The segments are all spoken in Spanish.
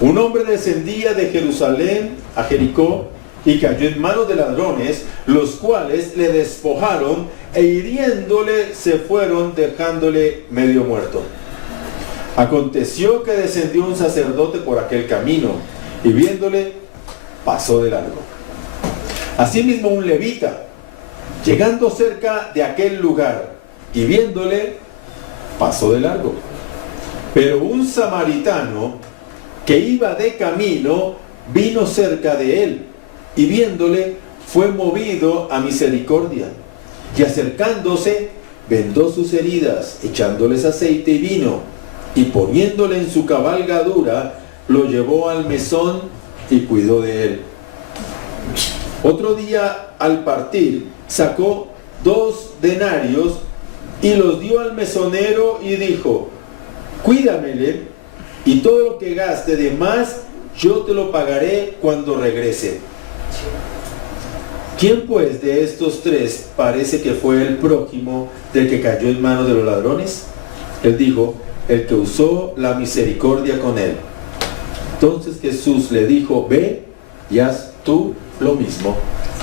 Un hombre descendía de Jerusalén a Jericó y cayó en manos de ladrones, los cuales le despojaron e hiriéndole se fueron, dejándole medio muerto. Aconteció que descendió un sacerdote por aquel camino y viéndole pasó de largo. Asimismo un levita, llegando cerca de aquel lugar y viéndole pasó de largo. Pero un samaritano que iba de camino vino cerca de él y viéndole fue movido a misericordia y acercándose vendó sus heridas, echándoles aceite y vino, y poniéndole en su cabalgadura lo llevó al mesón y cuidó de él. Otro día al partir sacó 2 denarios y los dio al mesonero y dijo: cuídamele, y todo lo que gaste de más yo te lo pagaré cuando regrese. ¿Quién pues de estos 3 parece que fue el prójimo del que cayó en manos de los ladrones? Él dijo: el que usó la misericordia con él. Entonces Jesús le dijo: ve y haz tú lo mismo.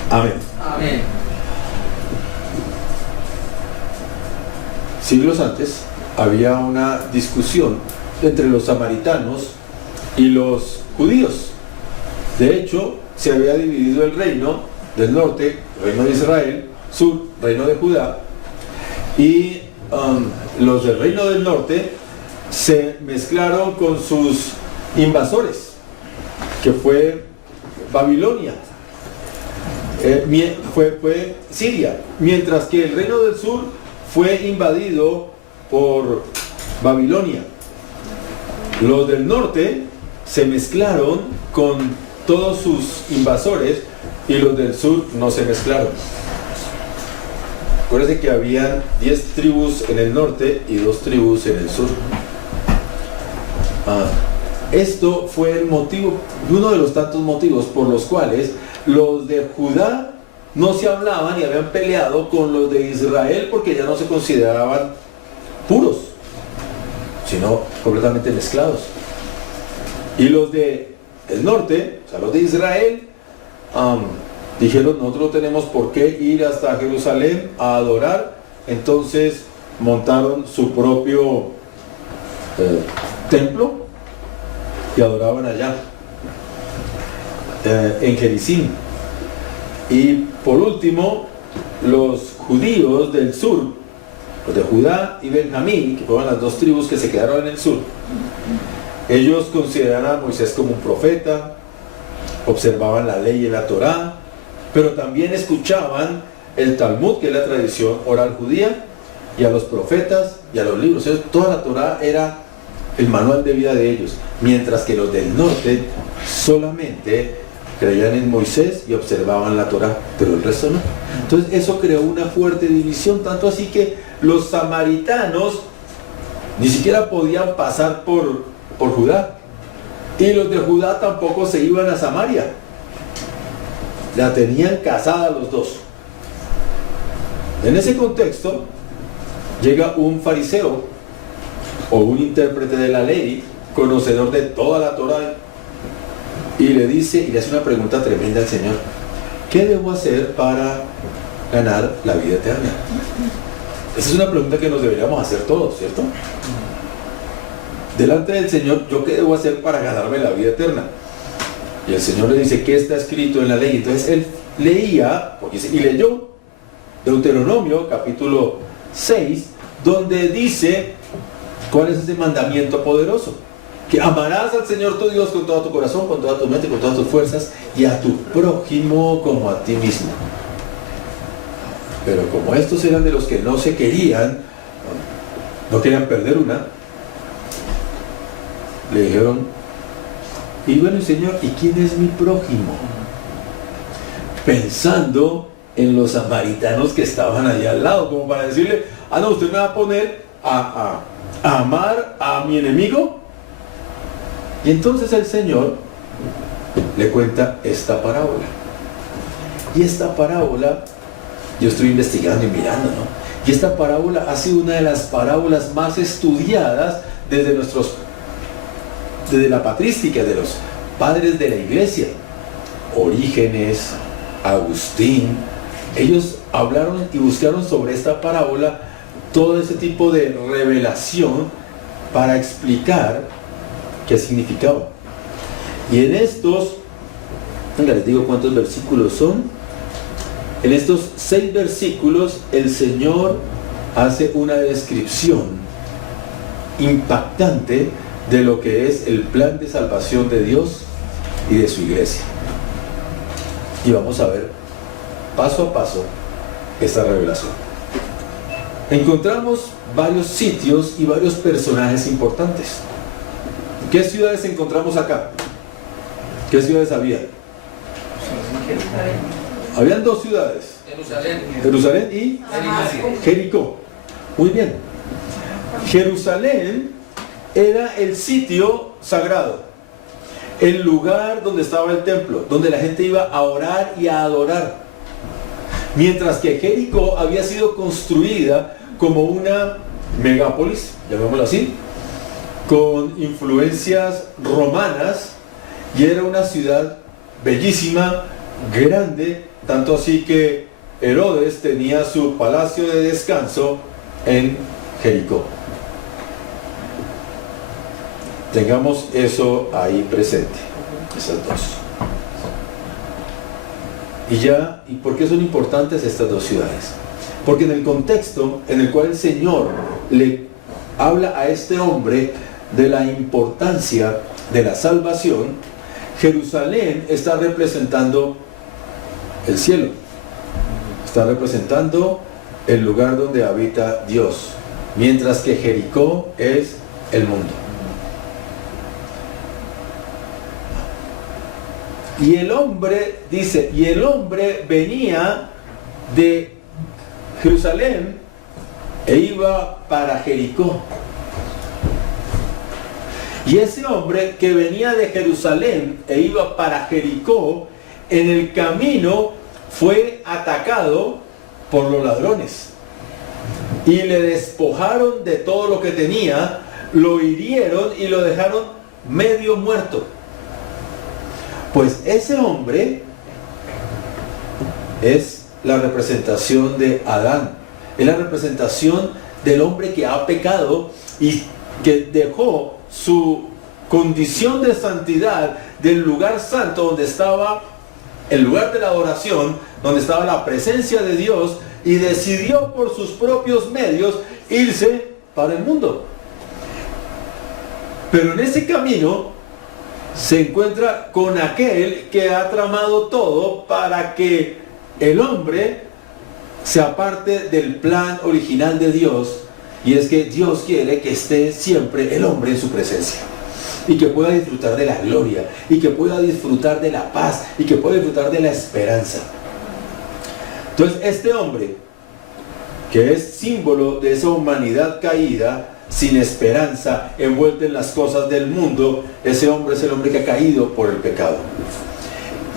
Amén. Amén. Siglos antes había una discusión entre los samaritanos y los judíos. De hecho, se había dividido el reino del norte, reino de Israel, sur, reino de Judá, y los del reino del norte se mezclaron con sus invasores, que fue Babilonia, fue Siria, mientras que el reino del sur fue invadido por Babilonia. Los del norte se mezclaron con todos sus invasores y los del sur no se mezclaron. Acuérdense que habían 10 tribus en el norte y 2 tribus en el sur. Esto fue el motivo, uno de los tantos motivos por los cuales los de Judá no se hablaban y habían peleado con los de Israel, porque ya no se consideraban puros, sino completamente mezclados. Y los de el norte, o sea, los de Israel, dijeron: nosotros no tenemos por qué ir hasta Jerusalén a adorar. Entonces montaron su propio templo y adoraban allá, en Gerizim. Y por último, los judíos del sur, los de Judá y Benjamín, que fueron las 2 tribus que se quedaron en el sur, ellos consideraban a Moisés como un profeta, observaban la ley y la Torá, pero también escuchaban el Talmud, que es la tradición oral judía, y a los profetas y a los libros. Entonces, toda la Torá era el manual de vida de ellos, mientras que los del norte solamente creían en Moisés y observaban la Torá, pero el resto no. Entonces eso creó una fuerte división, tanto así que los samaritanos ni siquiera podían pasar por Judá, y los de Judá tampoco se iban a Samaria. La tenían casada los 2. En ese contexto llega un fariseo o un intérprete de la ley, conocedor de toda la Torá, y le dice, y le hace una pregunta tremenda al Señor: ¿qué debo hacer para ganar la vida eterna? Esa es una pregunta que nos deberíamos hacer todos, ¿cierto? Delante del Señor, ¿yo qué debo hacer para ganarme la vida eterna? Y el Señor le dice: ¿qué está escrito en la ley? Entonces él leía, y leyó Deuteronomio capítulo 6, donde dice cuál es ese mandamiento poderoso: que amarás al Señor tu Dios con todo tu corazón, con toda tu mente, con todas tus fuerzas, y a tu prójimo como a ti mismo. Pero como estos eran de los que no se querían, no querían perder una, le dijeron: y bueno, Señor, ¿y quién es mi prójimo? Pensando en los samaritanos que estaban allá al lado, como para decirle: no, usted me va a poner a amar a mi enemigo. Y entonces el Señor le cuenta esta parábola. Y esta parábola, yo estoy investigando y mirando, ¿no? Y esta parábola ha sido una de las parábolas más estudiadas desde nuestros desde la patrística, de los padres de la iglesia, Orígenes, Agustín, ellos hablaron y buscaron sobre esta parábola todo ese tipo de revelación para explicar qué significaba. Y en estos, venga, les digo cuántos versículos son. En estos 6 versículos el Señor hace una descripción impactante de lo que es el plan de salvación de Dios y de su iglesia. Y vamos a ver paso a paso esta revelación. Encontramos varios sitios y varios personajes importantes. ¿Qué ciudades encontramos acá? ¿Qué ciudades había? Habían 2 ciudades. Jerusalén y Jericó. Muy bien. Jerusalén era el sitio sagrado, el lugar donde estaba el templo, donde la gente iba a orar y a adorar. Mientras que Jericó había sido construida como una megápolis, llamémoslo así, con influencias romanas, y era una ciudad bellísima, grande, tanto así que Herodes tenía su palacio de descanso en Jericó. Tengamos eso ahí presente, esas 2. ¿Y por qué son importantes estas 2 ciudades? Porque en el contexto en el cual el Señor le habla a este hombre de la importancia de la salvación, Jerusalén está representando el cielo, está representando el lugar donde habita Dios, mientras que Jericó es el mundo. Y el hombre, dice, y el hombre venía de Jerusalén e iba para Jericó. Y ese hombre que venía de Jerusalén e iba para Jericó, en el camino fue atacado por los ladrones. Y le despojaron de todo lo que tenía, lo hirieron y lo dejaron medio muerto. Pues ese hombre es la representación de Adán, es la representación del hombre que ha pecado y que dejó su condición de santidad del lugar santo donde estaba el lugar de la adoración, donde estaba la presencia de Dios, y decidió por sus propios medios irse para el mundo. Pero en ese camino se encuentra con aquel que ha tramado todo para que el hombre se aparte del plan original de Dios, y es que Dios quiere que esté siempre el hombre en su presencia y que pueda disfrutar de la gloria y que pueda disfrutar de la paz y que pueda disfrutar de la esperanza. Entonces este hombre, que es símbolo de esa humanidad caída, sin esperanza, envuelta en las cosas del mundo, ese hombre es el hombre que ha caído por el pecado.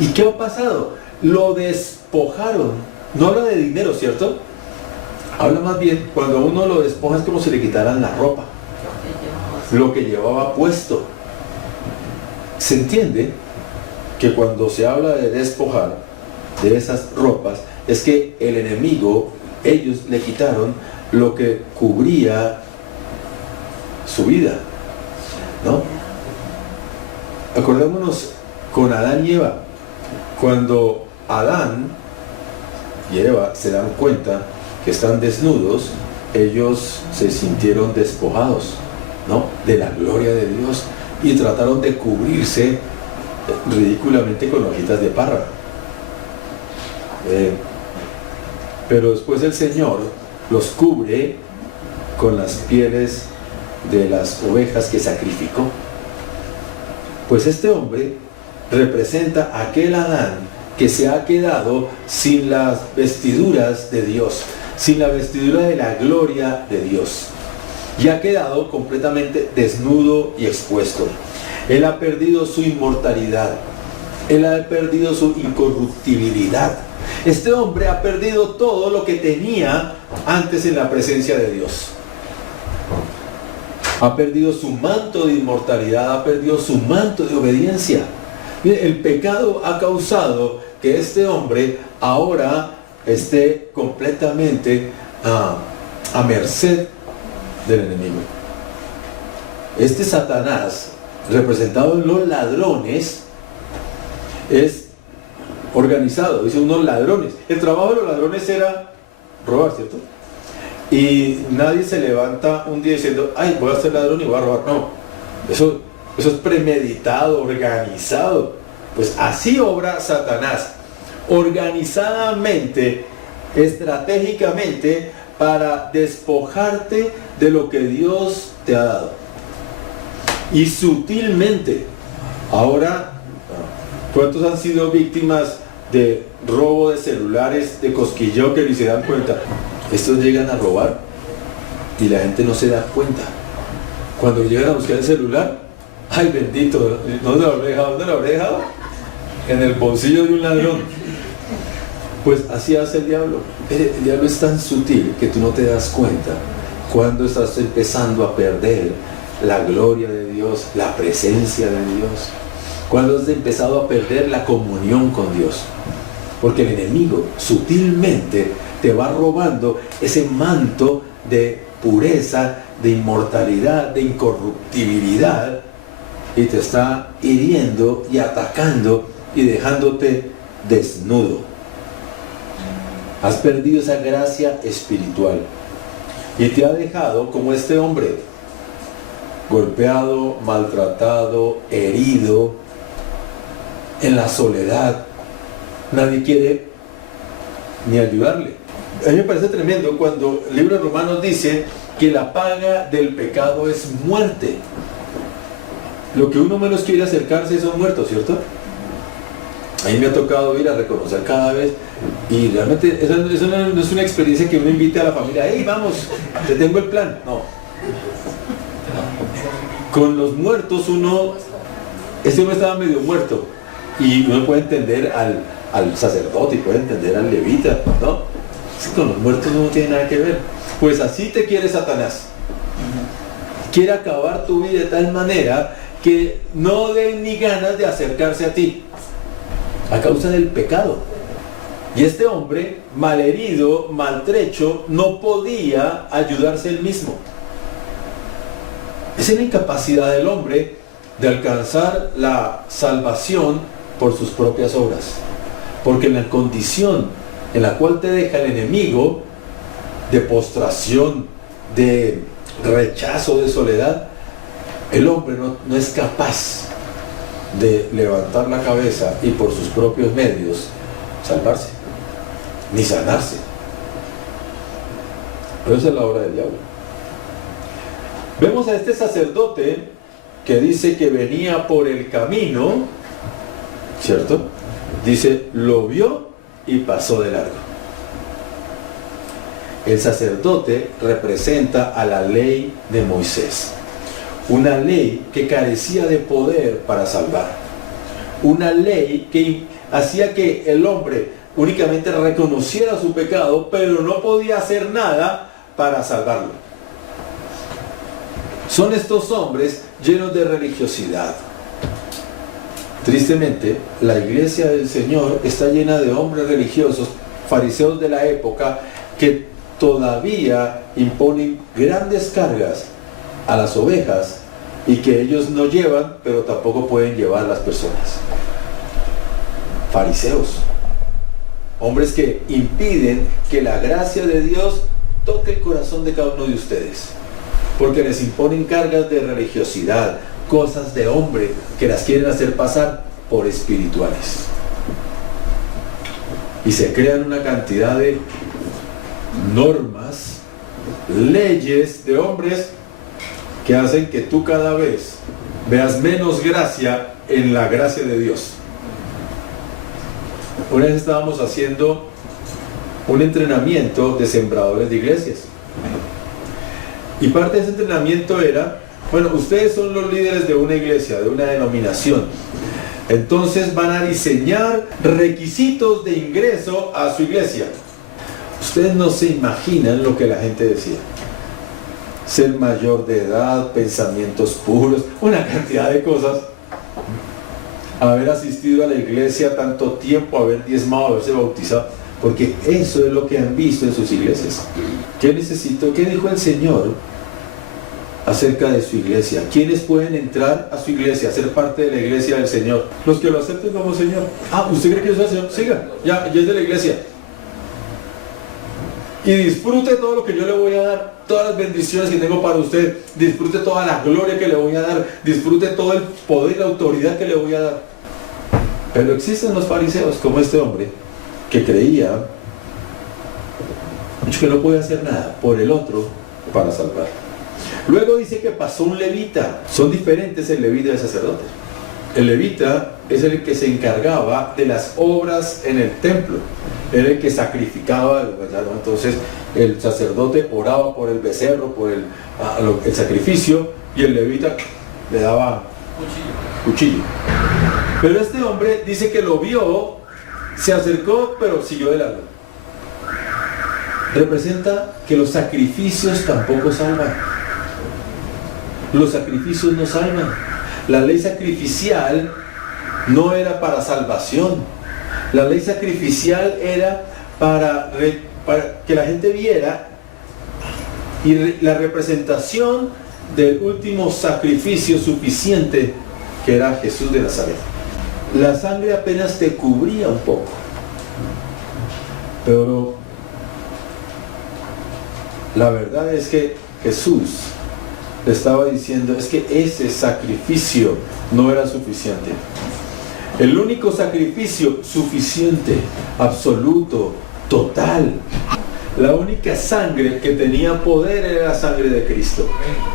¿Y qué ha pasado? Lo despojaron. No habla de dinero, ¿cierto? Habla más bien, cuando a uno lo despoja es como si le quitaran la ropa, lo que llevaba puesto. Se entiende que cuando se habla de despojar de esas ropas, es que el enemigo, ellos le quitaron lo que cubría su vida, ¿no? Acordémonos con Adán y Eva. Cuando Adán y Eva se dan cuenta que están desnudos, ellos se sintieron despojados, ¿no?, de la gloria de Dios, y trataron de cubrirse ridículamente con hojitas de parra. Pero después el Señor los cubre con las pieles de las ovejas que sacrificó. Pues este hombre representa a aquel Adán que se ha quedado sin las vestiduras de Dios, sin la vestidura de la gloria de Dios, y ha quedado completamente desnudo y expuesto. Él ha perdido su inmortalidad, él ha perdido su incorruptibilidad. Este hombre ha perdido todo lo que tenía antes en la presencia de Dios. Ha perdido su manto de inmortalidad, ha perdido su manto de obediencia. Mire, el pecado ha causado que este hombre ahora esté completamente a merced del enemigo. Este Satanás, representado en los ladrones, es organizado, dice unos ladrones. El trabajo de los ladrones era robar, ¿cierto? Y nadie se levanta un día diciendo, ay, voy a ser ladrón y voy a robar. No, eso es premeditado, organizado. Pues así obra Satanás, organizadamente, estratégicamente, para despojarte de lo que Dios te ha dado. Y sutilmente. Ahora, ¿cuántos han sido víctimas de robo de celulares, de cosquilleo, que ni se dan cuenta? Estos llegan a robar y la gente no se da cuenta. Cuando llegan a buscar el celular, ay bendito, ¿dónde lo habré dejado? ¿Dónde lo habré dejado? En el bolsillo de un ladrón. Pues así hace el diablo. El diablo es tan sutil que tú no te das cuenta cuando estás empezando a perder la gloria de Dios, la presencia de Dios, cuando has empezado a perder la comunión con Dios. Porque el enemigo sutilmente te va robando ese manto de pureza, de inmortalidad, de incorruptibilidad, y te está hiriendo y atacando y dejándote desnudo. Has perdido esa gracia espiritual y te ha dejado como este hombre, golpeado, maltratado, herido, en la soledad. Nadie quiere ni ayudarle. A mí me parece tremendo cuando el libro de Romanos dice que la paga del pecado es muerte. Lo que uno menos quiere acercarse son muertos, ¿cierto? A mí me ha tocado ir a reconocer cada vez, y realmente eso no es una experiencia que uno invite a la familia, hey, vamos, te tengo el plan. No. Con los muertos este hombre estaba medio muerto, y uno puede entender al sacerdote y puede entender al levita, ¿no? Es que con los muertos no tiene nada que ver. Pues así te quiere Satanás. Quiere acabar tu vida de tal manera que no den ni ganas de acercarse a ti, a causa del pecado. Y este hombre, malherido, maltrecho, no podía ayudarse él mismo. Esa es la incapacidad del hombre de alcanzar la salvación por sus propias obras. Porque en la condición en la cual te deja el enemigo, de postración, de rechazo, de soledad, el hombre no es capaz de levantar la cabeza y por sus propios medios salvarse, ni sanarse. Pero esa es la obra del diablo. Vemos a este sacerdote que dice que venía por el camino, ¿cierto? Dice, lo vio y pasó de largo. El sacerdote representa a la ley de Moisés. Una ley que carecía de poder para salvar. Una ley que hacía que el hombre únicamente reconociera su pecado, pero no podía hacer nada para salvarlo. Son estos hombres llenos de religiosidad. Tristemente, la iglesia del Señor está llena de hombres religiosos, fariseos de la época, que todavía imponen grandes cargas a las ovejas y que ellos no llevan, pero tampoco pueden llevar las personas. Fariseos, hombres que impiden que la gracia de Dios toque el corazón de cada uno de ustedes, porque les imponen cargas de religiosidad, cosas de hombre que las quieren hacer pasar por espirituales, y se crean una cantidad de normas, leyes de hombres que hacen que tú cada vez veas menos gracia en la gracia de Dios. Una vez estábamos haciendo un entrenamiento de sembradores de iglesias, y parte de ese entrenamiento era, bueno, ustedes son los líderes de una iglesia, de una denominación, entonces van a diseñar requisitos de ingreso a su iglesia. Ustedes no se imaginan lo que la gente decía. ser mayor de edad, pensamientos puros, una cantidad de cosas. Haber asistido a la iglesia tanto tiempo, haber diezmado, haberse bautizado, porque eso es lo que han visto en sus iglesias. ¿Qué necesito? ¿Qué dijo el Señor acerca de su iglesia? ¿Quiénes pueden entrar a su iglesia, ser parte de la iglesia del Señor? Los que lo acepten como Señor. ¿Usted cree que yo soy el Señor? Siga, ya es de la iglesia. Y disfrute todo lo que yo le voy a dar, todas las bendiciones que tengo para usted, disfrute toda la gloria que le voy a dar, disfrute todo el poder y la autoridad que le voy a dar. Pero existen los fariseos, como este hombre, que creía que no puede hacer nada por el otro para salvar. Luego dice que pasó un levita. Son diferentes el levita y el sacerdote. El levita es el que se encargaba de las obras en el templo, era el que sacrificaba, ¿verdad? Entonces el sacerdote oraba por el becerro, por el sacrificio, y el levita le daba cuchillo. Pero este hombre dice que lo vio, se acercó, pero siguió de largo. Representa que los sacrificios tampoco salvan. Los sacrificios no salvan. La ley sacrificial no era para salvación. La ley sacrificial era para que la gente viera y la representación del último sacrificio suficiente, que era Jesús de Nazaret. La sangre apenas te cubría un poco, pero la verdad es que Jesús le estaba diciendo, es que ese sacrificio no era suficiente. El único sacrificio suficiente, absoluto, total, la única sangre que tenía poder era la sangre de Cristo,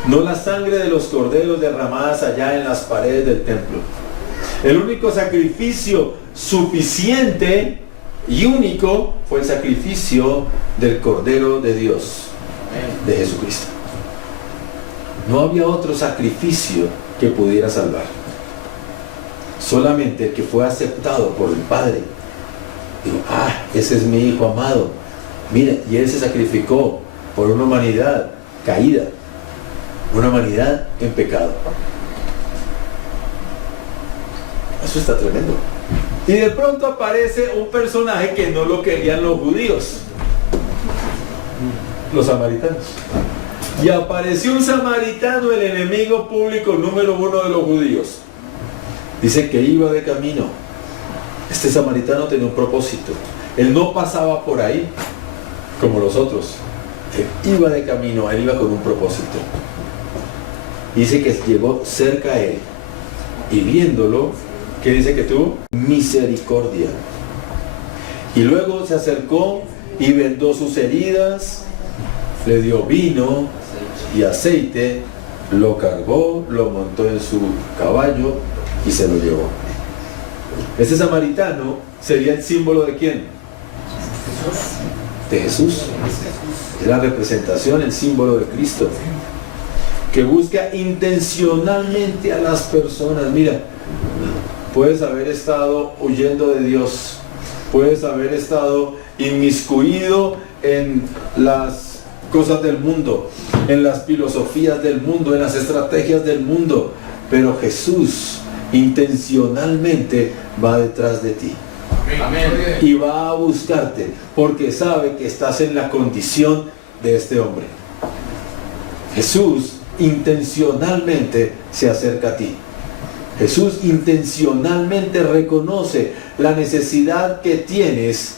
no la sangre de los corderos derramadas allá en las paredes del templo. El único sacrificio suficiente y único fue el sacrificio del Cordero de Dios, de Jesucristo. No había otro sacrificio que pudiera salvar. Solamente el que fue aceptado por el Padre. Digo, ese es mi Hijo amado. Mira, y Él se sacrificó por una humanidad caída, una humanidad en pecado. Eso está tremendo. Y de pronto aparece un personaje que no lo querían los judíos, los samaritanos. Y apareció un samaritano, el enemigo público número 1 de los judíos. Dice que iba de camino. Este samaritano tenía un propósito. Él no pasaba por ahí como los otros. Él iba de camino, él iba con un propósito. Dice que llegó cerca a él y viéndolo, ¿qué dice que tuvo? Misericordia. Y luego se acercó y vendó sus heridas, le dio vino y aceite, lo cargó, lo montó en su caballo y se lo llevó. Este samaritano sería el símbolo ¿de quién? De Jesús. Es la representación, el símbolo de Cristo, que busca intencionalmente a las personas. Mira, puedes haber estado huyendo de Dios, puedes haber estado inmiscuido en las cosas del mundo, en las filosofías del mundo, en las estrategias del mundo, pero Jesús intencionalmente va detrás de ti. Amén. Y va a buscarte porque sabe que estás en la condición de este hombre. Jesús intencionalmente se acerca a ti. Jesús intencionalmente reconoce la necesidad que tienes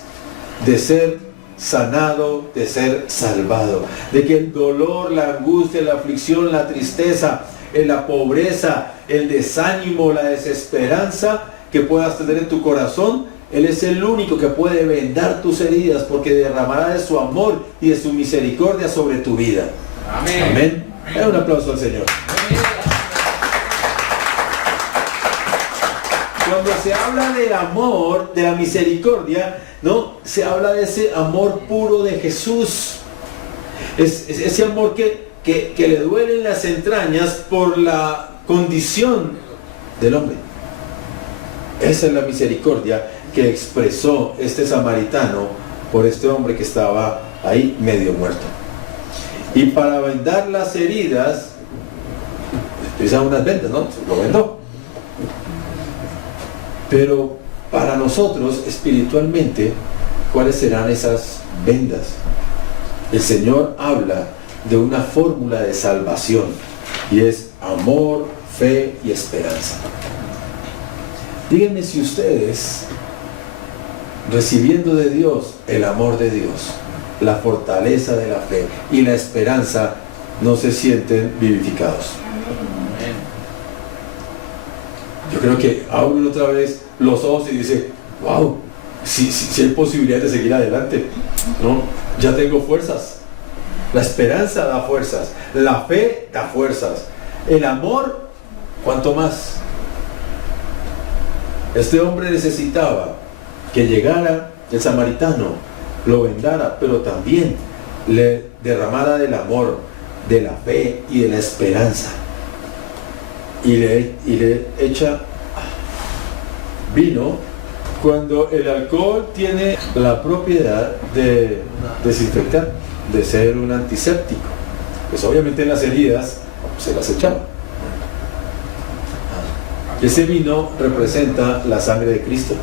de ser sanado, de ser salvado, de que el dolor, la angustia, la aflicción, la tristeza, la pobreza, el desánimo, la desesperanza que puedas tener en tu corazón, Él es el único que puede vendar tus heridas, porque derramará de su amor y de su misericordia sobre tu vida. Amén. Amén. Un aplauso al Señor. Amén. Cuando se habla del amor, de la misericordia, ¿no? Se habla de ese amor puro de Jesús. Es ese amor que le duelen las entrañas por la condición del hombre. Esa es la misericordia que expresó este samaritano por este hombre que estaba ahí medio muerto. Y para vendar las heridas, usan unas vendas, ¿no? Lo vendó. Pero para nosotros, espiritualmente, ¿cuáles serán esas vendas? El Señor habla de una fórmula de salvación, y es amor, fe y esperanza. Díganme si ustedes, recibiendo de Dios el amor de Dios, la fortaleza de la fe y la esperanza, no se sienten vivificados. Yo creo que abren otra vez los ojos y dice, wow, si hay posibilidad de seguir adelante, ¿no? Ya tengo fuerzas. La esperanza da fuerzas, la fe da fuerzas, el amor, ¿cuánto más? Este hombre necesitaba que llegara el samaritano, lo vendara, pero también le derramara del amor, de la fe y de la esperanza. Y le echa vino, cuando el alcohol tiene la propiedad de desinfectar, de ser un antiséptico. Pues obviamente en las heridas se las echaba. Ese vino representa la sangre de Cristo,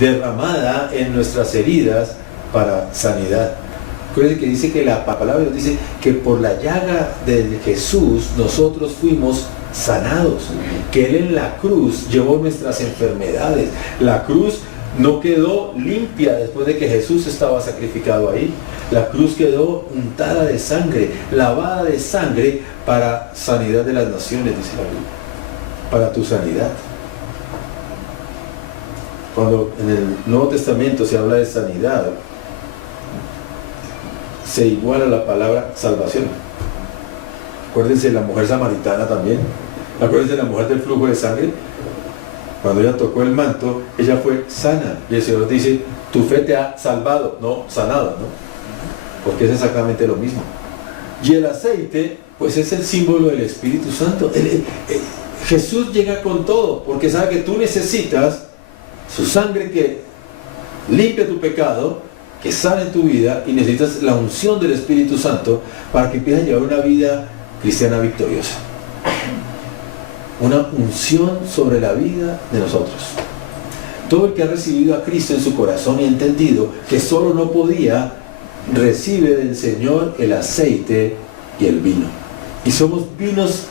derramada en nuestras heridas para sanidad. Acuérdense que dice que la palabra nos dice que por la llaga de Jesús nosotros fuimos sanados, que Él en la cruz llevó nuestras enfermedades. La cruz no quedó limpia después de que Jesús estaba sacrificado ahí. La cruz quedó untada de sangre, lavada de sangre para sanidad de las naciones, dice la Biblia, para tu sanidad. Cuando en el Nuevo Testamento se habla de sanidad, se iguala la palabra salvación. Acuérdense de la mujer samaritana también. Acuérdense de la mujer del flujo de sangre. Cuando ella tocó el manto, ella fue sana. Y el Señor dice, tu fe te ha salvado, no sanado, ¿no? Porque es exactamente lo mismo. Y el aceite, pues es el símbolo del Espíritu Santo. Jesús llega con todo, porque sabe que tú necesitas su sangre que limpia tu pecado, que sane tu vida, y necesitas la unción del Espíritu Santo para que empieces a llevar una vida cristiana victoriosa. Una unción sobre la vida de nosotros. Todo el que ha recibido a Cristo en su corazón y ha entendido que solo no podía, recibe del Señor el aceite y el vino. Y somos vinos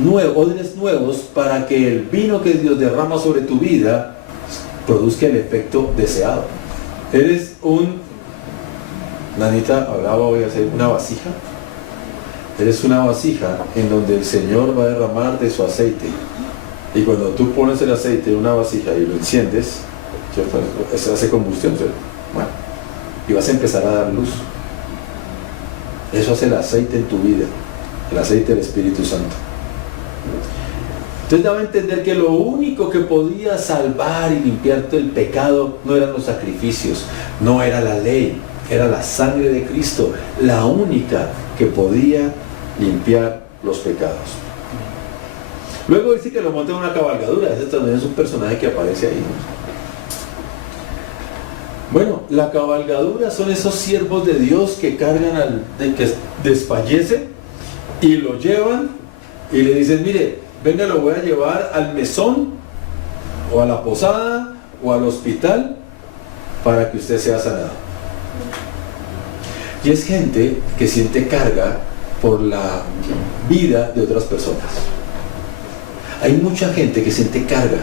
nuevos, odres nuevos, para que el vino que Dios derrama sobre tu vida produzca el efecto deseado. Eres Nanita hablaba hoy hacer una vasija. Eres una vasija en donde el Señor va a derramar de su aceite. Y cuando tú pones el aceite en una vasija y lo enciendes, ¿cierto? Se hace combustión, ¿cierto? Bueno, y vas a empezar a dar luz. Eso hace el aceite en tu vida, el aceite del Espíritu Santo. Entonces daba a entender que lo único que podía salvar y limpiarte el pecado no eran los sacrificios, no era la ley, era la sangre de Cristo, la única que podía limpiar los pecados. Luego dice que lo monta en una cabalgadura. Ese también es un personaje que aparece ahí, ¿no? Bueno, la cabalgadura son esos siervos de Dios que cargan que desfallece y lo llevan y le dicen, mire, venga, lo voy a llevar al mesón o a la posada o al hospital para que usted sea sanado. Y es gente que siente carga por la vida de otras personas. Hay mucha gente que siente carga.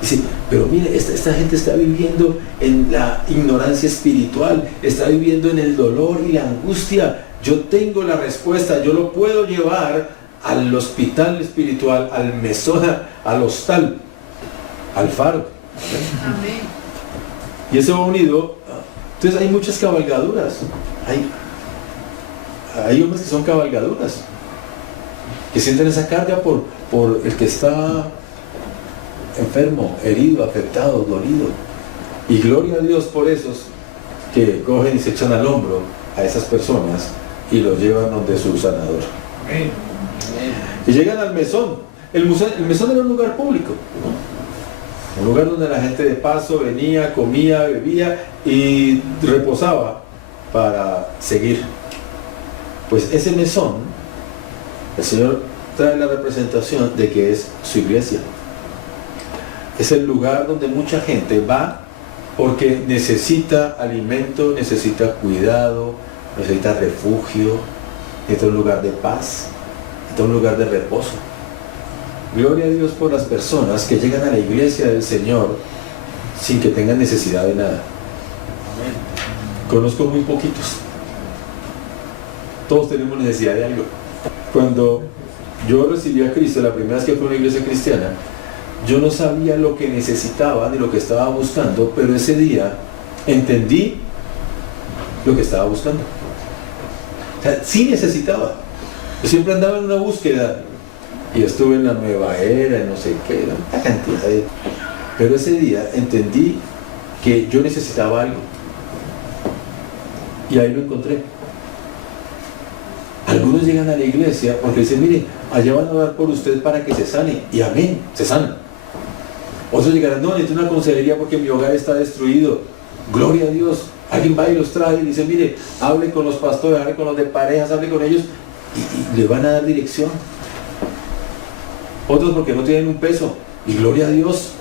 Dice, pero mire, esta gente está viviendo en la ignorancia espiritual, está viviendo en el dolor y la angustia. Yo tengo la respuesta, yo lo puedo llevar al hospital espiritual, al mesón, al hostal, al faro. Amén. Y eso va unido. Entonces hay muchas cabalgaduras. Hay hombres que son cabalgaduras, que sienten esa carga por el que está enfermo, herido, afectado, dolido. Y gloria a Dios por esos que cogen y se echan al hombro a esas personas y los llevan donde su sanador. Amén. Y llegan al mesón. El mesón era un lugar público, ¿no? Un lugar donde la gente de paso venía, comía, bebía y reposaba para seguir. Pues ese mesón, el Señor trae la representación de que es su iglesia. Es el lugar donde mucha gente va porque necesita alimento, necesita cuidado, necesita refugio, necesita un lugar de paz, necesita un lugar de reposo. Gloria a Dios por las personas que llegan a la iglesia del Señor sin que tengan necesidad de nada. Conozco muy poquitos. Todos tenemos necesidad de algo. Cuando yo recibí a Cristo, la primera vez que fui a una iglesia cristiana, yo no sabía lo que necesitaba ni lo que estaba buscando, pero ese día entendí lo que estaba buscando. O sea, sí necesitaba. Yo siempre andaba en una búsqueda y estuve en la nueva era, en no sé qué, una cantidad de... Pero ese día entendí que yo necesitaba algo y ahí lo encontré. Algunos llegan a la iglesia porque dicen, mire, allá van a orar por usted para que se sane, y amén, se sanan. Otros llegarán, no, necesito una consejería porque mi hogar está destruido. Gloria a Dios. Alguien va y los trae y dice, mire, hable con los pastores, hable con los de parejas, hable con ellos y le van a dar dirección. Otros porque no tienen un peso, y gloria a Dios.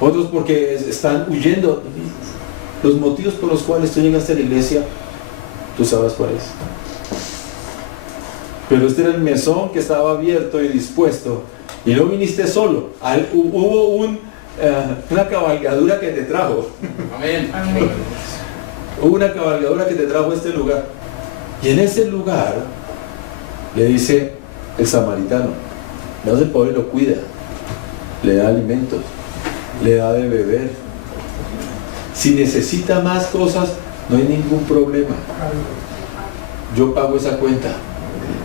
Otros porque están huyendo. Los motivos por los cuales tú llegaste a la iglesia, tú sabes cuáles. Pero este era el mesón que estaba abierto y dispuesto. Y no viniste solo. Hubo una cabalgadura que te trajo. Amén. Hubo una cabalgadura que te trajo a este lugar. Y en ese lugar le dice el samaritano, no se pobre, lo cuida, le da alimentos, le da de beber. Si necesita más cosas, no hay ningún problema. Yo pago esa cuenta.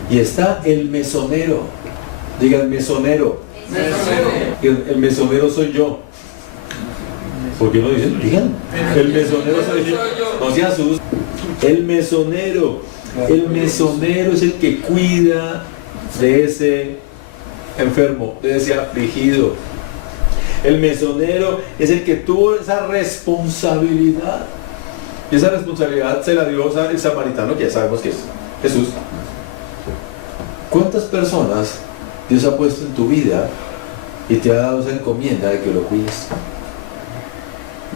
Y está el mesonero. Diga el mesonero. El mesonero soy yo. ¿Por qué no dicen? Digan. El mesonero soy yo. No se asusten. El mesonero. El mesonero es el que cuida de ese enfermo, de ese afligido. El mesonero es el que tuvo esa responsabilidad. Y esa responsabilidad se la dio el samaritano, que ya sabemos que es Jesús. ¿Cuántas personas Dios ha puesto en tu vida y te ha dado esa encomienda de que lo cuides,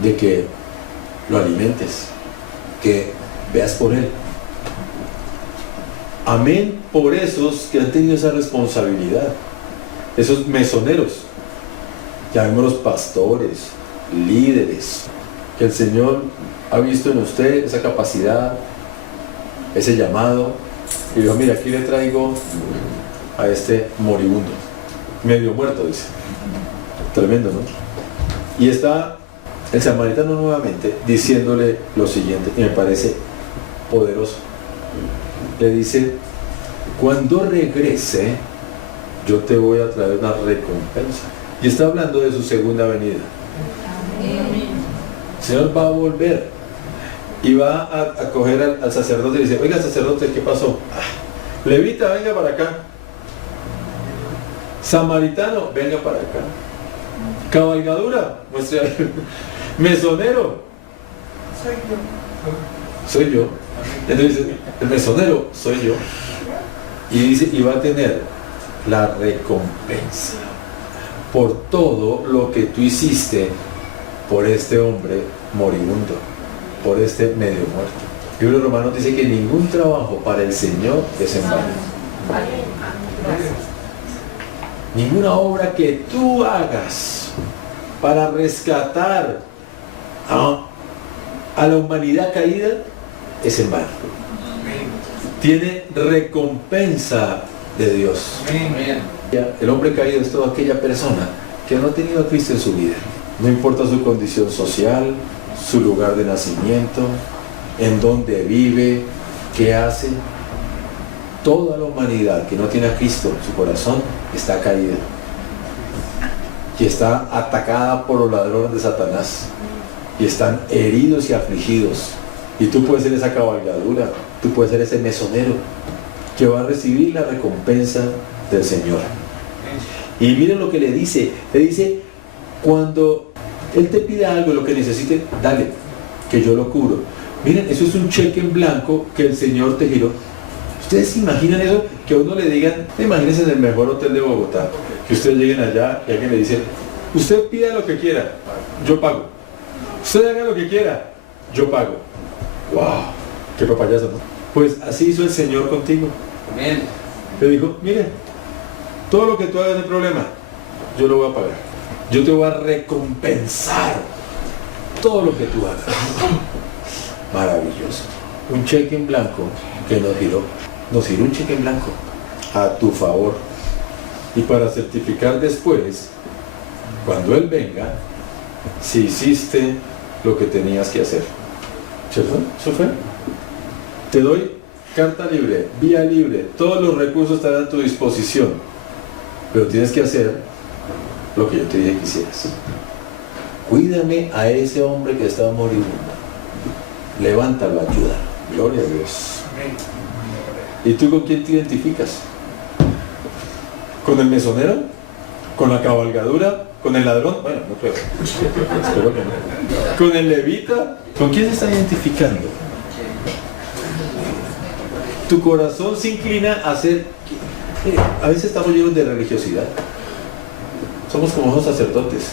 de que lo alimentes, que veas por él? Amén por esos que han tenido esa responsabilidad, esos mesoneros, llamémoslos pastores, líderes, que el Señor ha visto en usted esa capacidad, ese llamado, y dijo, mira, aquí le traigo a este moribundo, medio muerto, dice. Tremendo, ¿no? Y está el samaritano nuevamente diciéndole lo siguiente, y me parece poderoso. Le dice, cuando regrese, yo te voy a traer una recompensa. Y está hablando de su segunda venida. El Señor va a volver y va a coger al sacerdote y dice, oiga, sacerdote, ¿qué pasó? Levita, venga para acá. Samaritano, venga para acá. Cabalgadura, muestre ahí. Mesonero, soy yo. Entonces dice, el mesonero soy yo. Y dice, y va a tener la recompensa por todo lo que tú hiciste por este hombre moribundo, por este medio muerto. El libro de Romanos dice que ningún trabajo para el Señor es en vano. Ninguna obra que tú hagas para rescatar a la humanidad caída es en vano. Tiene recompensa de Dios. El hombre caído es toda aquella persona que no ha tenido a Cristo en su vida. No importa su condición social, su lugar de nacimiento, en dónde vive, qué hace. Toda la humanidad que no tiene a Cristo en su corazón está caída y está atacada por los ladrones de Satanás y están heridos y afligidos. Y tú puedes ser esa cabalgadura, tú puedes ser ese mesonero que va a recibir la recompensa del Señor. Y miren lo que le dice, cuando Él te pida algo, lo que necesite, dale, que yo lo cubro. Miren, eso es un cheque en blanco que el Señor te giró. ¿Ustedes se imaginan eso? Que a uno le digan, imagínense en el mejor hotel de Bogotá, que ustedes lleguen allá y alguien le dice, usted pida lo que quiera, yo pago. Usted haga lo que quiera, yo pago. ¡Wow! ¡Qué papayazo!, ¿no? Pues así hizo el Señor contigo. Amén. Le dijo, mire, todo lo que tú hagas no hay problema, yo lo voy a pagar. Yo te voy a recompensar todo lo que tú hagas. Maravilloso. Un cheque en blanco que nos giró un cheque en blanco a tu favor. Y para certificar después, cuando Él venga, si hiciste lo que tenías que hacer. ¿Cierto? ¿Eso fue? Te doy carta libre, vía libre, todos los recursos estarán a tu disposición, pero tienes que hacer lo que yo te dije que hicieras. Cuídame a ese hombre que estaba moribundo, levántalo, ayúdalo. Gloria a Dios. ¿Y tú con quién te identificas? ¿Con el mesonero? ¿Con la cabalgadura? ¿Con el ladrón? Bueno, no creo. Espero que no. ¿Con el levita? ¿Con quién se está identificando? Tu corazón se inclina a ser... A veces estamos llenos de religiosidad. Somos como unos sacerdotes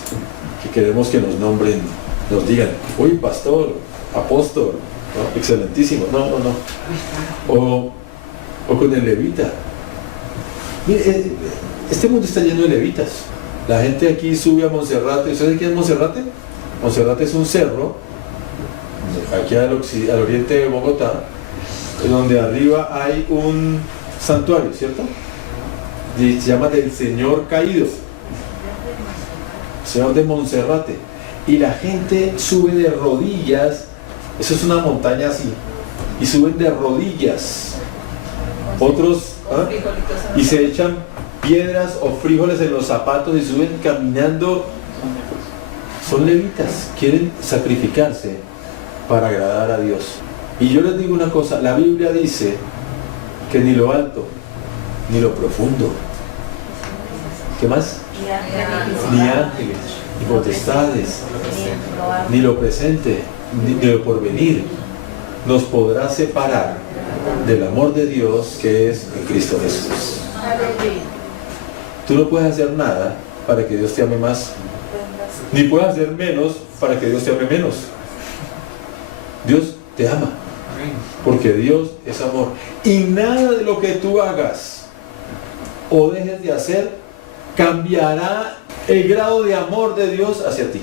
que queremos que nos nombren, nos digan, uy, pastor, apóstol, ¿no? Excelentísimo. No. O con el levita. Mire, este mundo está lleno de levitas. La gente aquí sube a Monserrate. ¿Sabes qué es Monserrate? Monserrate es un cerro, aquí al oriente de Bogotá, donde arriba hay un santuario, ¿cierto? Y se llama del Señor Caído, Señor de Monserrate. Y la gente sube de rodillas, eso es una montaña así, y suben de rodillas. Otros, y se echan piedras o frijoles en los zapatos y suben caminando. Son levitas, quieren sacrificarse para agradar a Dios. Y yo les digo una cosa, la Biblia dice que ni lo alto, ni lo profundo, ¿qué más? Ni ángeles, ni potestades, ni lo presente, ni lo porvenir, nos podrá separar del amor de Dios que es en Cristo Jesús. Tú no puedes hacer nada para que Dios te ame más, ni puedes hacer menos para que Dios te ame menos. Dios te ama, porque Dios es amor. Y nada de lo que tú hagas o dejes de hacer cambiará el grado de amor de Dios hacia ti.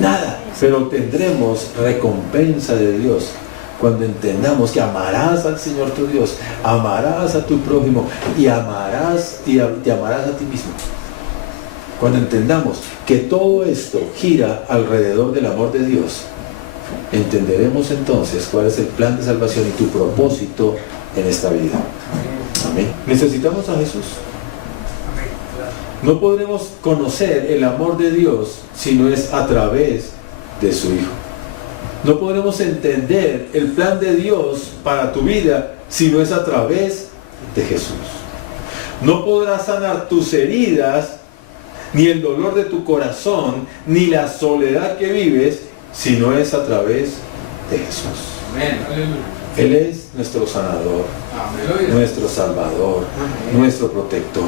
Nada. Pero tendremos recompensa de Dios cuando entendamos que amarás al Señor tu Dios, amarás a tu prójimo y te amarás a ti mismo. Cuando entendamos que todo esto gira alrededor del amor de Dios, entenderemos entonces cuál es el plan de salvación y tu propósito en esta vida. Amén. Necesitamos a Jesús. No podremos conocer el amor de Dios si no es a través de su Hijo. No podremos entender el plan de Dios para tu vida si no es a través de Jesús. No podrás sanar tus heridas, ni el dolor de tu corazón, ni la soledad que vives, si no es a través de Jesús. Amén. Él es nuestro sanador, nuestro salvador, nuestro protector,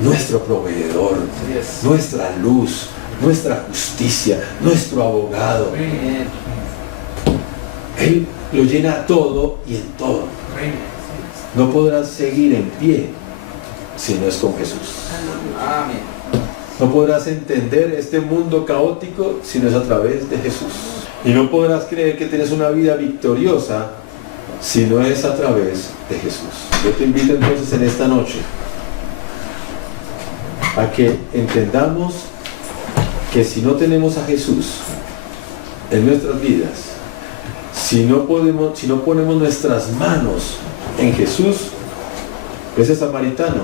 nuestro proveedor, nuestra luz, nuestra justicia, nuestro abogado. Él lo llena todo y en todo. No podrás seguir en pie si no es con Jesús. No podrás entender este mundo caótico si no es a través de Jesús. Y no podrás creer que tienes una vida victoriosa si no es a través de Jesús. Yo te invito entonces en esta noche a que entendamos que si no tenemos a Jesús en nuestras vidas, si no ponemos nuestras manos en Jesús, ese samaritano,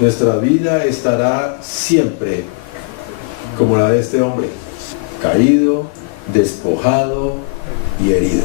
nuestra vida estará siempre como la de este hombre, caído, despojado y herido.